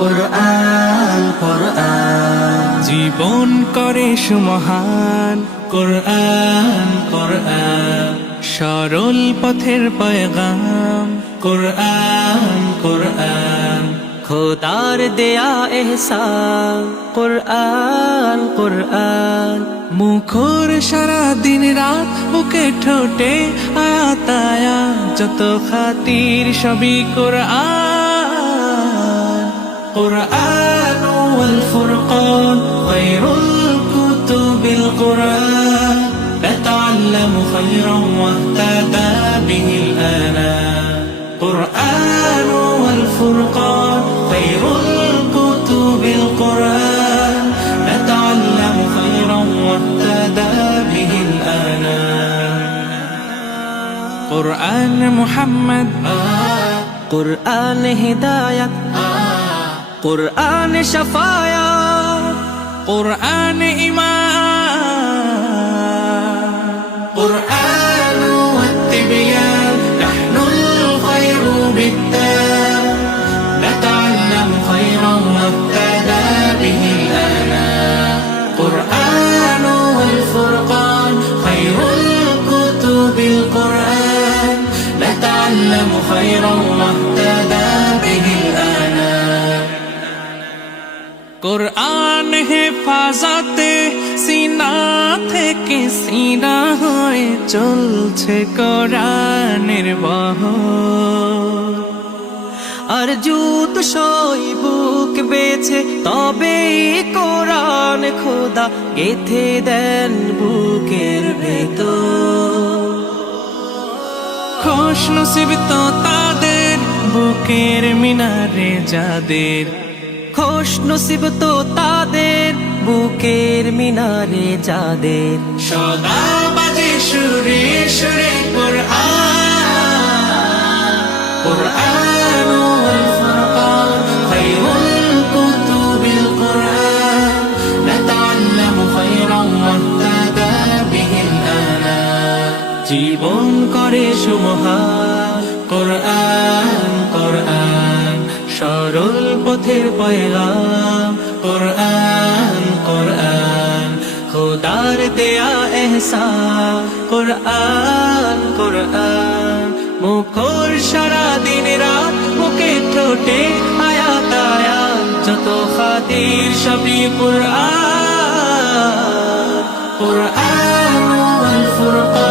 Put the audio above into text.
কুরআন কুরআন জীবন করে সুমহান কুরআন কুরআন সরল পথের পয়গাম কুরআন কুরআন খোদার দেয়া এহসান কুরআন কুরআন মুখর সারা দিন রাত বুকে ঠোঁটে আয়াত আয়াত যত খাতির সবই কুরআন কুরআন ওয়াল ফুরকান খায়রুল কুতুবিল কুরআন نتعلم خيرا واهتدى به الآنام قرآن والفرقان خير الكتب القرآن نتعلم خيرا واهتدى به الآنام قرآن محمد قرآن هداية قرآن شفايا قرآن إيمان قرآن والتبيان نحن الخير بالتام نتعلم خيرا واهتدى به الآنام قرآن والفرقان خير الكتب القرآن نتعلم خيرا واهتدى به الآنام قرآن হেফাজতে সিনা থেকে সিনা হয়ে চলছে কোরআনের বহর আর জুত সই বুক বেছে তবে কোরআন খোদা গেথে দেন বুকের ভেতর খুশ নসিব তো তাদের বুকের মিনারে যাদের খুশ নসিব তো তাদের বুকের মিনারে যাদের সদা বাজে সুরে সুরে কুরআন কুরআন ওয়াল ফুরকান খায়রুল কুতুবিল কুরআন নাতাআল্লামু খায়রান ওয়াহতাদা বিহিল আনাম জীবন করে সুমহান কুরআন কুরআন সরল পথের পয়গাম কুরআন কুরআন খোদার দেয়া এহসান কুরআন কুরআন মুখর সারা দিন রাত মুখে ঠোঁটে আয়াত আয়াত যত খাতির সবই কুরআন কুরআন ওয়াল ফুরকান